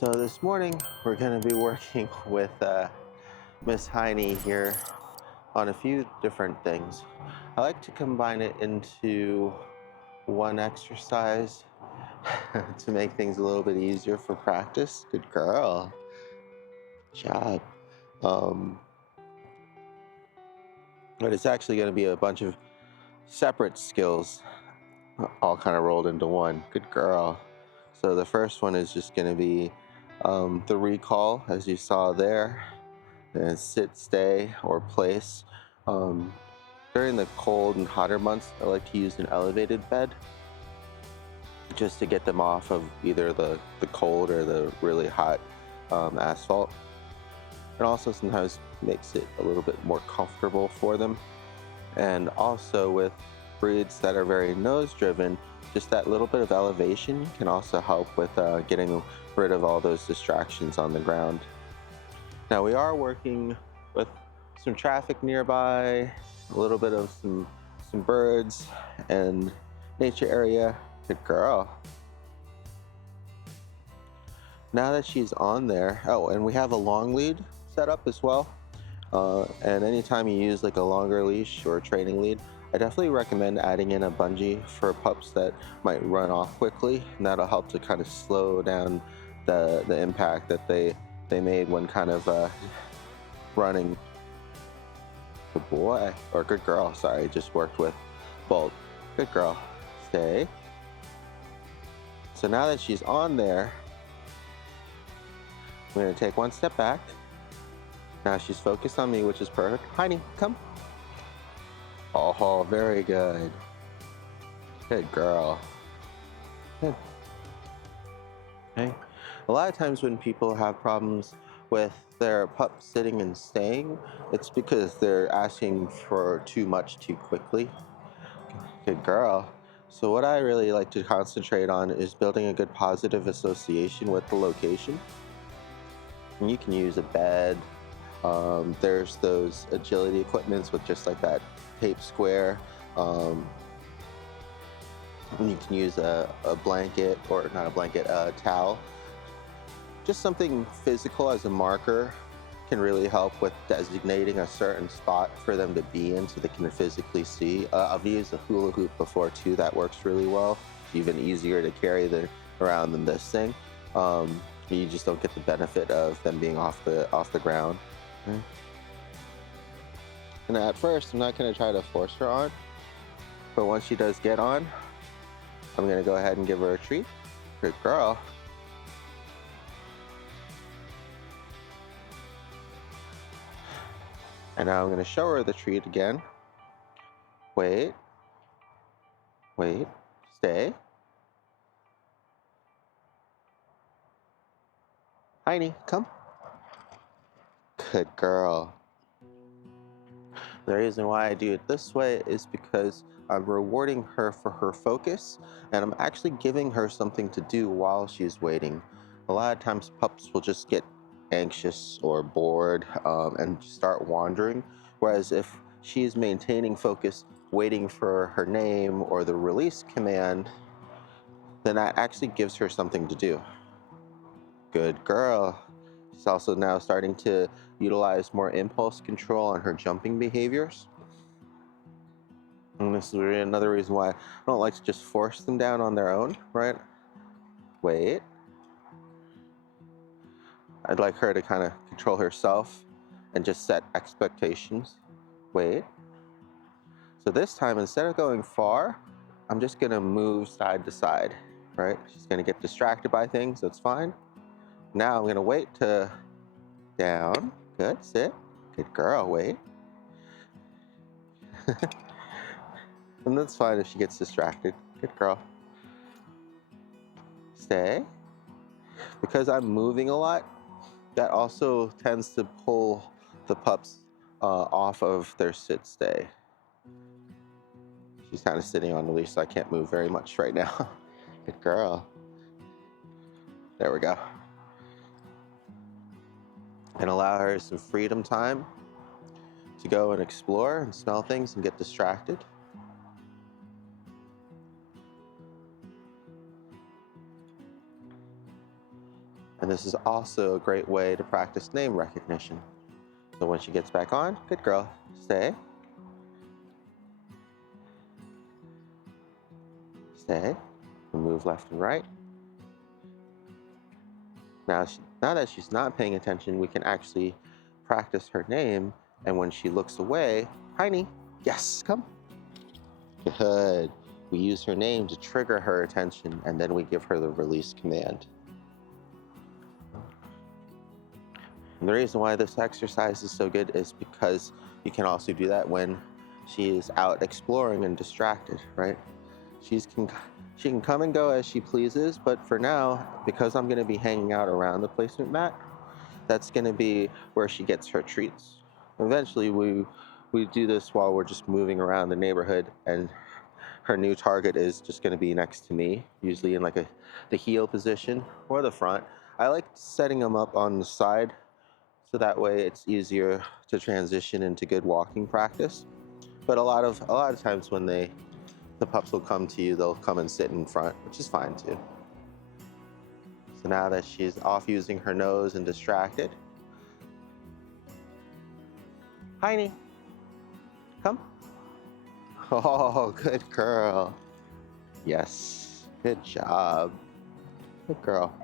So this morning we're going to be working with Miss Hiney here on a few different things. I like to combine it into one exercise to make things a little bit easier for practice. Good girl. Good job. Um, but it's actually going to be a bunch of separate skills all kind of rolled into one. Good girl. So the first one is just going to be the recall, as you saw there, and sit, stay, or place. Um, During the cold and hotter months, I like to use an elevated bed just to get them off of either the cold or the really hot asphalt. It also sometimes makes it a little bit more comfortable for them. And also with breeds that are very nose driven, just that little bit of elevation can also help with getting rid of all those distractions on the ground. Now we are working with some traffic nearby, a little bit of some birds and nature area. Good girl. Now that she's on there, oh, and we have a long lead set up as well. And anytime you use like a longer leash or a training lead, I definitely recommend adding in a bungee for pups that might run off quickly, and that'll help to kind of slow down the impact that they made when kind of running. Good boy, or good girl, sorry, just worked with both. Good girl, stay. So now that she's on there, I'm gonna take one step back. Now she's focused on me, which is perfect. Hiney, come. Oh, very good. Good girl. Good. Okay. A lot of times when people have problems with their pup sitting and staying, it's because they're asking for too much too quickly. Good girl. So what I really like to concentrate on is building a good positive association with the location. And you can use a bed. There's those agility equipments with just like that tape square. You can use a blanket, or not a blanket, a towel. Just something physical as a marker can really help with designating a certain spot for them to be in so they can physically see. I've used a hula hoop before too. That works really well. It's even easier to carry around than this thing. You just don't get the benefit of them being off the ground. Okay. And at first, I'm not going to try to force her on, but once she does get on, I'm going to go ahead and give her a treat. Good girl. And now I'm going to show her the treat again. Wait. Wait. Stay. Hiney, come. Good girl. The reason why I do it this way is because I'm rewarding her for her focus, and I'm actually giving her something to do while she's waiting. A lot of times pups will just get anxious or bored and start wandering, whereas if she's maintaining focus, waiting for her name or the release command, then that actually gives her something to do. Good girl. She's also now starting to utilize more impulse control on her jumping behaviors. And this is really another reason why I don't like to just force them down on their own, right? Wait. I'd like her to kind of control herself and just set expectations. Wait. So this time, instead of going far, I'm just gonna move side to side, right? She's gonna get distracted by things, that's fine. Now I'm gonna wait to down. Good, sit. Good girl, wait. And that's fine if she gets distracted. Good girl. Stay. Because I'm moving a lot, that also tends to pull the pups off of their sit stay. She's kind of sitting on the leash, so I can't move very much right now. Good girl. There we go. And allow her some freedom time to go and explore and smell things and get distracted. And this is also a great way to practice name recognition. So when she gets back on, good girl, stay, stay, and move left and right. Now that she's not paying attention, we can actually practice her name. And when she looks away, Hiney, yes, come. Good. We use her name to trigger her attention, and then we give her the release command. And the reason why this exercise is so good is because you can also do that when she is out exploring and distracted, right? She can come and go as she pleases, but for now, because I'm going to be hanging out around the placement mat, that's going to be where she gets her treats. Eventually, we do this while we're just moving around the neighborhood, and her new target is just going to be next to me, usually in like the heel position or the front. I like setting them up on the side, so that way it's easier to transition into good walking practice. But a lot of times when the pups will come to you, they'll come and sit in front, which is fine too. So now that she's off using her nose and distracted, Hiney, come. Oh, good girl. Yes, good job. Good girl.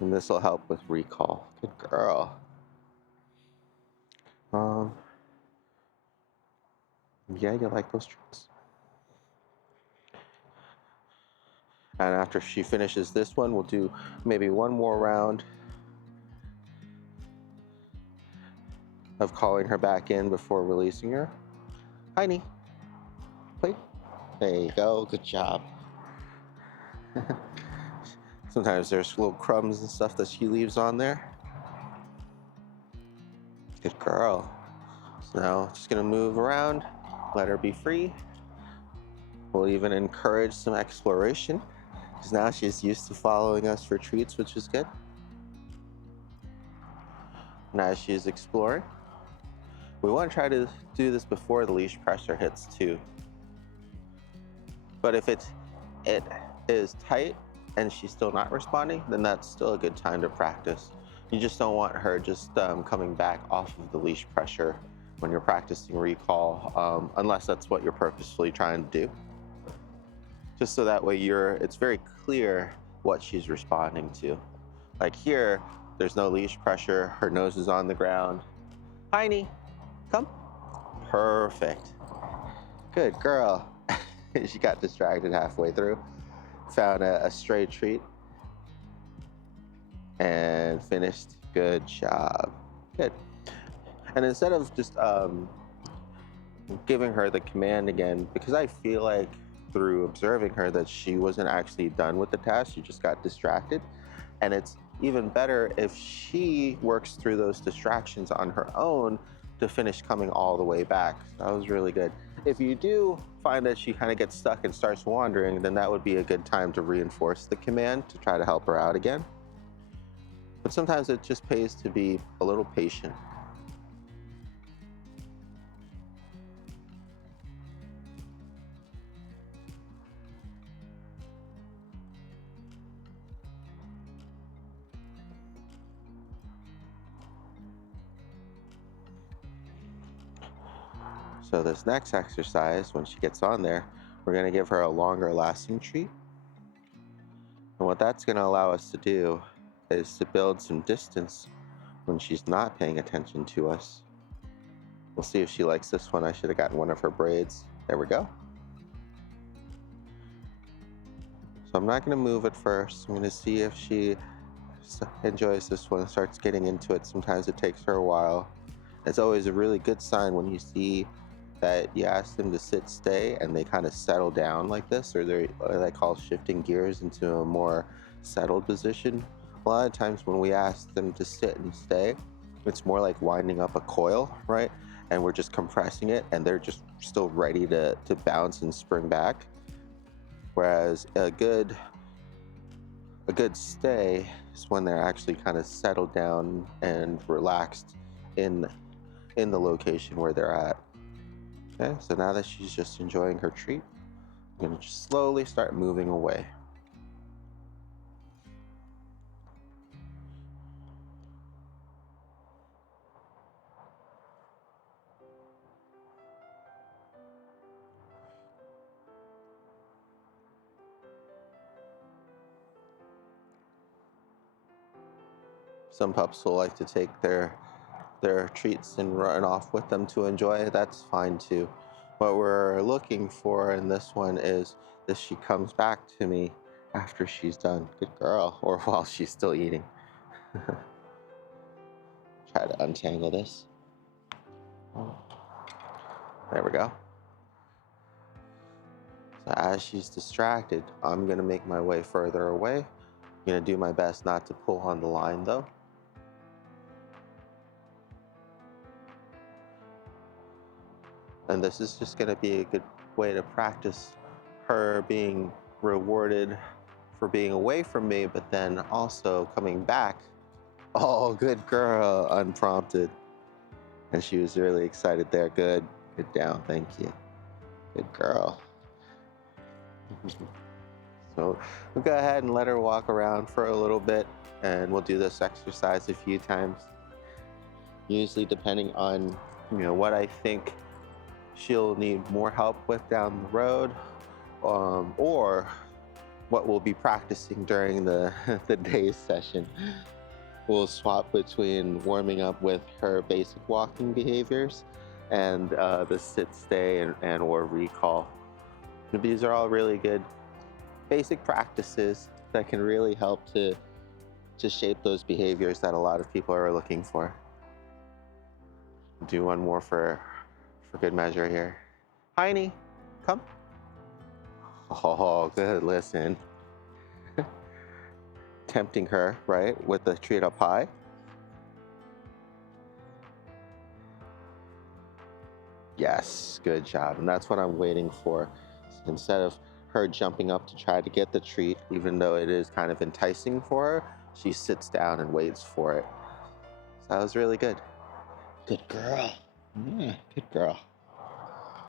And this will help with recall. Good girl. Yeah, you like those treats. And after she finishes this one, we'll do maybe one more round of calling her back in before releasing her. Hiney, play. There you go, good job. Sometimes there's little crumbs and stuff that she leaves on there. Good girl. So now just gonna move around, let her be free. We'll even encourage some exploration, because now she's used to following us for treats, which is good. And as she's exploring, we want to try to do this before the leash pressure hits too. But if it is tight and she's still not responding, then that's still a good time to practice. You just don't want her just coming back off of the leash pressure when you're practicing recall, unless that's what you're purposefully trying to do. Just so that way it's very clear what she's responding to. Like here, there's no leash pressure, her nose is on the ground. Hiney, come. Perfect. Good girl. She got distracted halfway through, found a stray treat, and finished. Good job. Good. And instead of just giving her the command again, because I feel like through observing her that she wasn't actually done with the task, she just got distracted. And it's even better if she works through those distractions on her own to finish coming all the way back. That was really good. If you do find that she kind of gets stuck and starts wandering, then that would be a good time to reinforce the command to try to help her out again. But sometimes it just pays to be a little patient. So this next exercise, when she gets on there, we're going to give her a longer lasting treat. And what that's going to allow us to do is to build some distance when she's not paying attention to us. We'll see if she likes this one. I should have gotten one of her braids. There we go. So I'm not going to move it first. I'm going to see if she enjoys this one, starts getting into it. Sometimes it takes her a while. It's always a really good sign when you see that you ask them to sit, stay, and they kind of settle down like this, or they call shifting gears into a more settled position. A lot of times when we ask them to sit and stay, it's more like winding up a coil, right? And we're just compressing it, and they're just still ready to bounce and spring back. Whereas a good stay is when they're actually kind of settled down and relaxed in the location where they're at. Okay, so now that she's just enjoying her treat, I'm going to just slowly start moving away. Some pups will like to take their treats and run off with them to enjoy. That's fine too. What we're looking for in this one is that she comes back to me after she's done. Good girl. Or while she's still eating. Try to untangle this. There we go. So as she's distracted, I'm going to make my way further away. I'm going to do my best not to pull on the line though. And this is just going to be a good way to practice her being rewarded for being away from me, but then also coming back. Oh, good girl, unprompted. And she was really excited there. Good down, thank you. Good girl. So we'll go ahead and let her walk around for a little bit, and we'll do this exercise a few times. Usually depending on, what I think she'll need more help with down the road, or what we'll be practicing during the day's session. We'll swap between warming up with her basic walking behaviors and the sit, stay, and or recall. These are all really good basic practices that can really help to shape those behaviors that a lot of people are looking for. Do one more for good measure here. Hiney, come. Oh, good, listen. Tempting her, right, with the treat up high. Yes, good job. And that's what I'm waiting for. So instead of her jumping up to try to get the treat, even though it is kind of enticing for her, she sits down and waits for it. So that was really good. Good girl. Yeah, good girl.